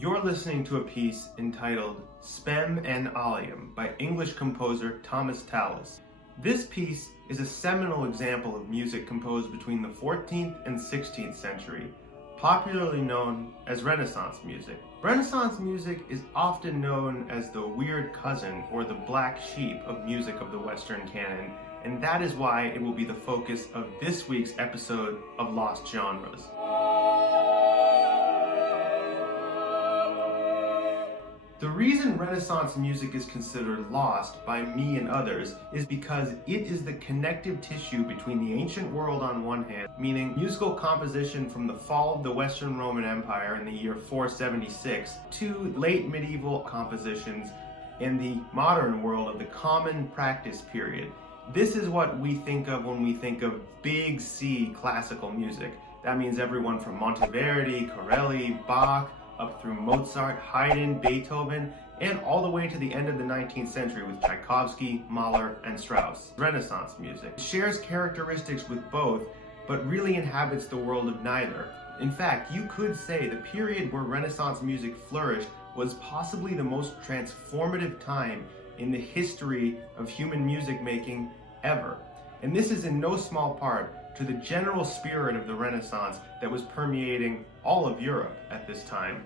You're listening to a piece entitled Spem and Allium by English composer Thomas Tallis. This piece is a seminal example of music composed between the 14th and 16th century, popularly known as Renaissance music. Renaissance music is often known as the weird cousin or the black sheep of music of the Western canon, and that is why it will be the focus of this week's episode of Lost Genres. The reason Renaissance music is considered lost by me and others is because it is the connective tissue between the ancient world on one hand, meaning musical composition from the fall of the Western Roman Empire in the year 476, to late medieval compositions in the modern world of the Common Practice period. This is what we think of when we think of big C classical music. That means everyone from Monteverdi, Corelli, Bach, up through Mozart, Haydn, Beethoven, and all the way to the end of the 19th century with Tchaikovsky, Mahler, and Strauss. Renaissance music shares characteristics with both, but really inhabits the world of neither. In fact, you could say the period where Renaissance music flourished was possibly the most transformative time in the history of human music making ever. And this is in no small part to the general spirit of the Renaissance that was permeating all of Europe at this time.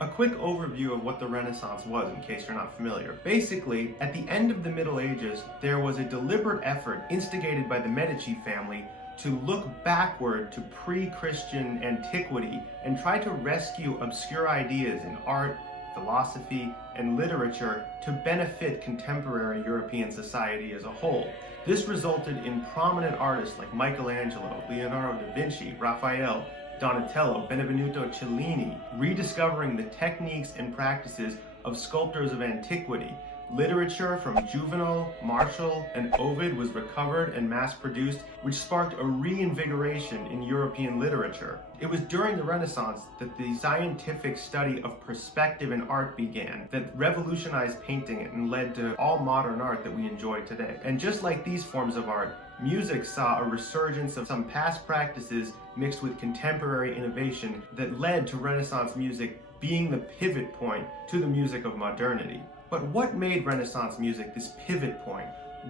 A quick overview of what the Renaissance was, in case you're not familiar. Basically, at the end of the Middle Ages, there was a deliberate effort instigated by the Medici family to look backward to pre-Christian antiquity and try to rescue obscure ideas in art, philosophy, and literature to benefit contemporary European society as a whole. This resulted in prominent artists like Michelangelo, Leonardo Da Vinci, Raphael, Donatello, Benvenuto Cellini, rediscovering the techniques and practices of sculptors of antiquity. Literature from Juvenal, Martial, and Ovid was recovered and mass-produced, which sparked a reinvigoration in European literature. It was during the Renaissance that the scientific study of perspective in art began, that revolutionized painting and led to all modern art that we enjoy today. And just like these forms of art, music saw a resurgence of some past practices mixed with contemporary innovation that led to Renaissance music being the pivot point to the music of modernity. But what made Renaissance music this pivot point?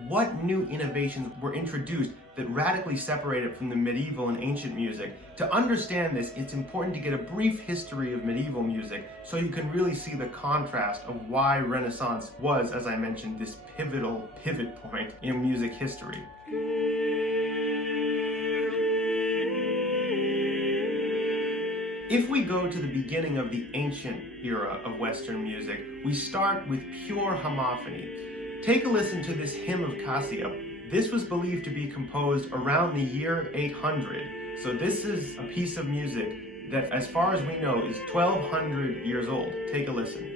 What new innovations were introduced that radically separated from the medieval and ancient music? To understand this, it's important to get a brief history of medieval music so you can really see the contrast of why Renaissance was, as I mentioned, this pivotal pivot point in music history. If we go to the beginning of the ancient era of Western music, we start with pure homophony. Take a listen to this hymn of Kasia. This was believed to be composed around the year 800. So this is a piece of music that, as far as we know, is 1200 years old. Take a listen.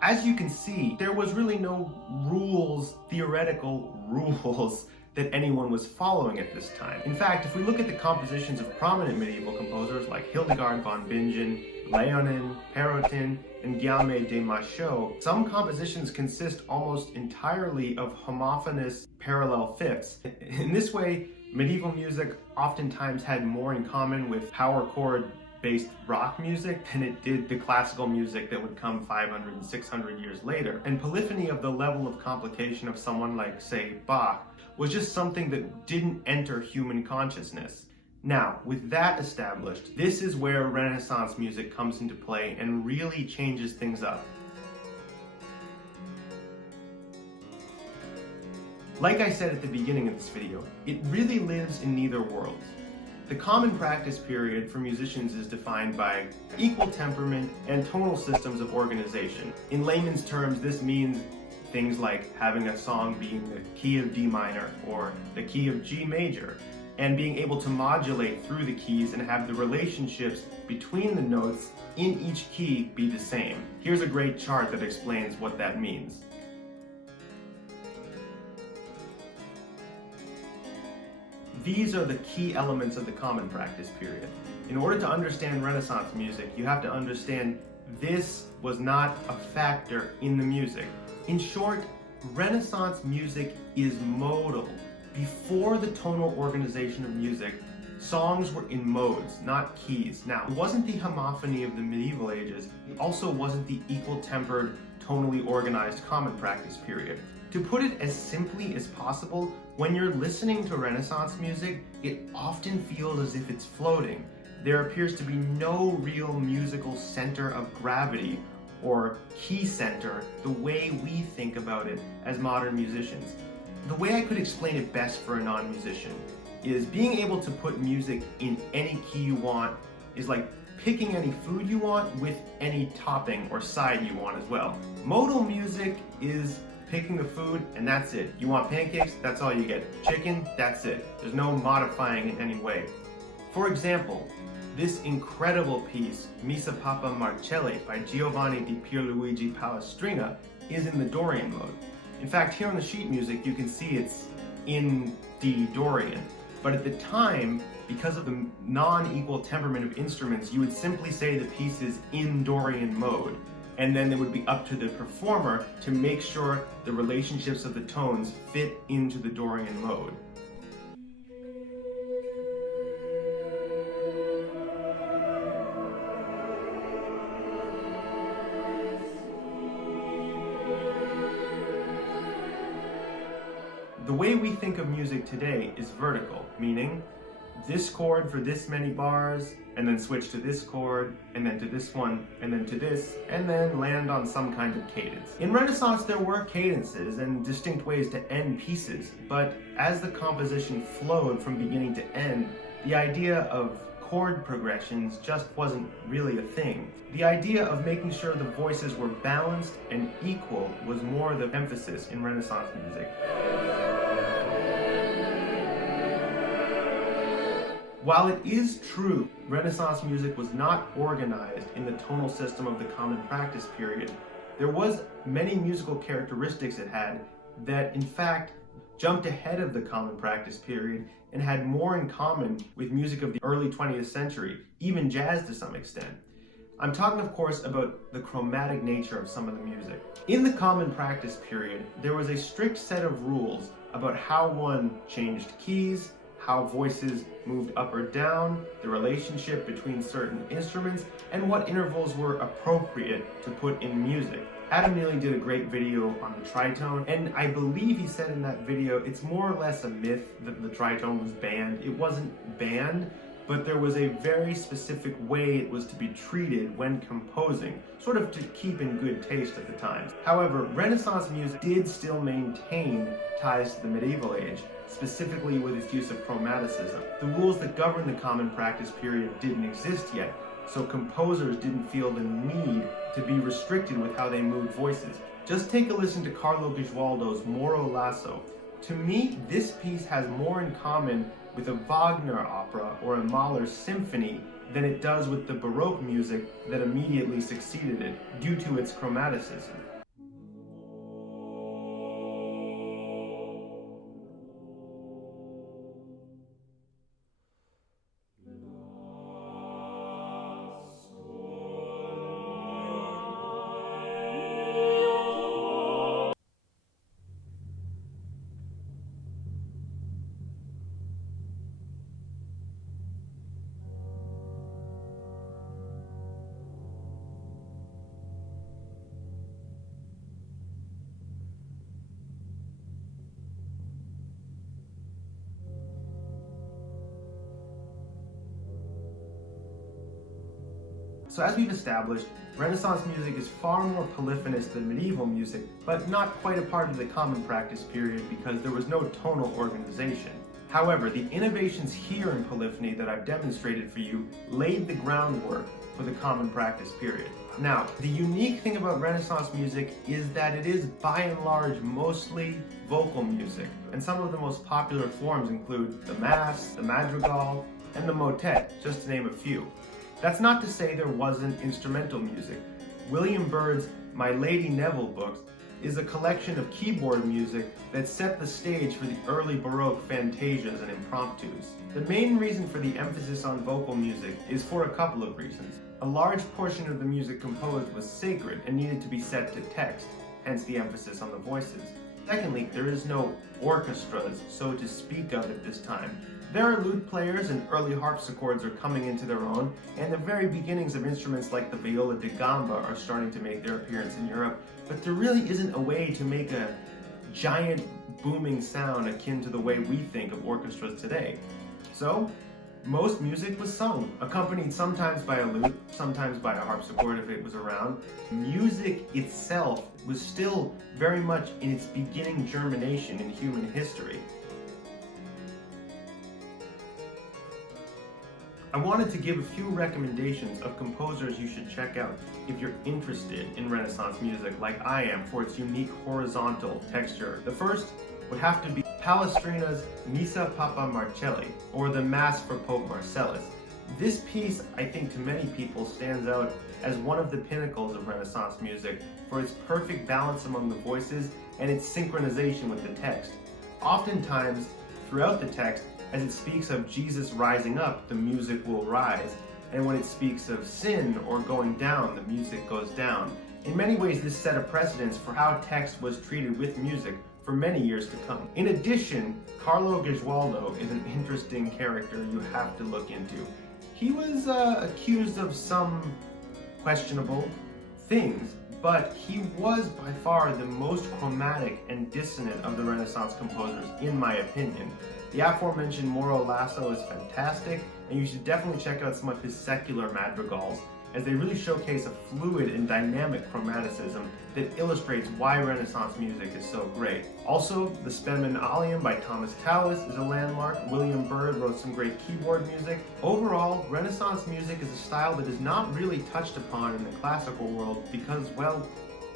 As you can see, there was really no theoretical rules that anyone was following at this time. In fact, if we look at the compositions of prominent medieval composers like Hildegard von Bingen, Léonin, Perrotin, and Guillaume de Machaut, some compositions consist almost entirely of homophonous parallel fifths. In this way, medieval music oftentimes had more in common with power chord based rock music than it did the classical music that would come 500 and 600 years later. And polyphony of the level of complication of someone like, say, Bach, was just something that didn't enter human consciousness. Now, with that established, this is where Renaissance music comes into play and really changes things up. Like I said at the beginning of this video, it really lives in neither worlds. The Common Practice period for musicians is defined by equal temperament and tonal systems of organization. In layman's terms, this means things like having a song be in the key of D minor or the key of G major, and being able to modulate through the keys and have the relationships between the notes in each key be the same. Here's a great chart that explains what that means. These are the key elements of the common practice period. In order to understand Renaissance music, you have to understand this was not a factor in the music. In short, Renaissance music is modal. Before the tonal organization of music, songs were in modes, not keys. Now, it wasn't the homophony of the medieval ages. It also wasn't the equal-tempered, tonally organized common practice period. To put it as simply as possible, when you're listening to Renaissance music, it often feels as if it's floating. There appears to be no real musical center of gravity or key center the way we think about it as modern musicians. The way I could explain it best for a non-musician is being able to put music in any key you want is like picking any food you want with any topping or side you want as well. Modal music is picking the food and that's it. You want pancakes? That's all you get. Chicken? That's it. There's no modifying in any way. For example, this incredible piece, Misa Papa Marcellus by Giovanni di Pierluigi Palestrina, is in the Dorian mode. In fact, here on the sheet music, you can see it's in D Dorian. But at the time, because of the non-equal temperament of instruments, you would simply say the piece is in Dorian mode. And then it would be up to the performer to make sure the relationships of the tones fit into the Dorian mode. The way we think of music today is vertical, meaning this chord for this many bars, and then switch to this chord, and then to this one, and then to this, and then land on some kind of cadence. In Renaissance, there were cadences and distinct ways to end pieces, but as the composition flowed from beginning to end, the idea of chord progressions just wasn't really a thing. The idea of making sure the voices were balanced and equal was more the emphasis in Renaissance music. While it is true Renaissance music was not organized in the tonal system of the common practice period, there was many musical characteristics it had that in fact jumped ahead of the common practice period and had more in common with music of the early 20th century, even jazz to some extent. I'm talking, of course, about the chromatic nature of some of the music. In the common practice period, there was a strict set of rules about how one changed keys, how voices moved up or down, the relationship between certain instruments, and what intervals were appropriate to put in music. Adam Neely did a great video on the tritone, and I believe he said in that video it's more or less a myth that the tritone was banned. It wasn't banned, but there was a very specific way it was to be treated when composing, sort of to keep in good taste at the time. However, Renaissance music did still maintain ties to the medieval age, specifically with its use of chromaticism. The rules that govern the common practice period didn't exist yet, so composers didn't feel the need to be restricted with how they moved voices. Just take a listen to Carlo Gagwaldo's Moro Lasso. To me, this piece has more in common with a Wagner opera or a Mahler symphony than it does with the Baroque music that immediately succeeded it, due to its chromaticism. So as we've established, Renaissance music is far more polyphonous than medieval music, but not quite a part of the common practice period because there was no tonal organization. However, the innovations here in polyphony that I've demonstrated for you laid the groundwork for the common practice period. Now, the unique thing about Renaissance music is that it is by and large mostly vocal music, and some of the most popular forms include the Mass, the Madrigal, and the Motet, just to name a few. That's not to say there wasn't instrumental music. William Byrd's My Lady Neville books is a collection of keyboard music that set the stage for the early Baroque fantasias and impromptus. The main reason for the emphasis on vocal music is for a couple of reasons. A large portion of the music composed was sacred and needed to be set to text, hence the emphasis on the voices. Secondly, there is no orchestras, so to speak of at this time. There are lute players and early harpsichords are coming into their own, and the very beginnings of instruments like the viola da gamba are starting to make their appearance in Europe, but there really isn't a way to make a giant booming sound akin to the way we think of orchestras today. So, most music was sung, accompanied sometimes by a lute, sometimes by a harpsichord if it was around. Music itself was still very much in its beginning germination in human history. I wanted to give a few recommendations of composers you should check out if you're interested in Renaissance music like I am for its unique horizontal texture. The first would have to be Palestrina's Misa Papa Marcelli, or the Mass for Pope Marcellus. This piece, I think to many people, stands out as one of the pinnacles of Renaissance music for its perfect balance among the voices and its synchronization with the text. Oftentimes, throughout the text, as it speaks of Jesus rising up, the music will rise, and when it speaks of sin or going down, the music goes down. In many ways, this set a precedence for how text was treated with music for many years to come. In addition, Carlo Gagwaldo is an interesting character you have to look into. He was accused of some questionable things, but he was by far the most chromatic and dissonant of the Renaissance composers, in my opinion. The aforementioned Moro Lasso is fantastic, and you should definitely check out some of his secular madrigals, as they really showcase a fluid and dynamic chromaticism that illustrates why Renaissance music is so great. Also, the Spemmen Allium by Thomas Tallis is a landmark. William Byrd wrote some great keyboard music. Overall, Renaissance music is a style that is not really touched upon in the classical world because, well,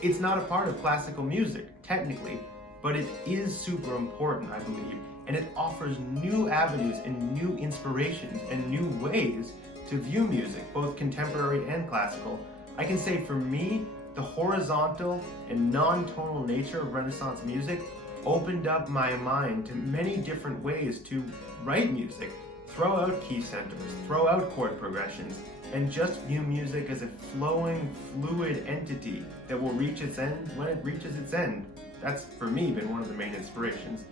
it's not a part of classical music, technically, but it is super important, I believe, and it offers new avenues and new inspirations and new ways to view music, both contemporary and classical. I can say for me, the horizontal and non-tonal nature of Renaissance music opened up my mind to many different ways to write music, throw out key centers, throw out chord progressions, and just view music as a flowing, fluid entity that will reach its end when it reaches its end. That's, for me, been one of the main inspirations.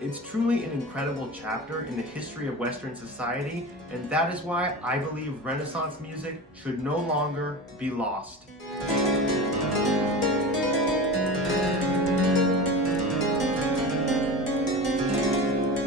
It's truly an incredible chapter in the history of Western society, and that is why I believe Renaissance music should no longer be lost.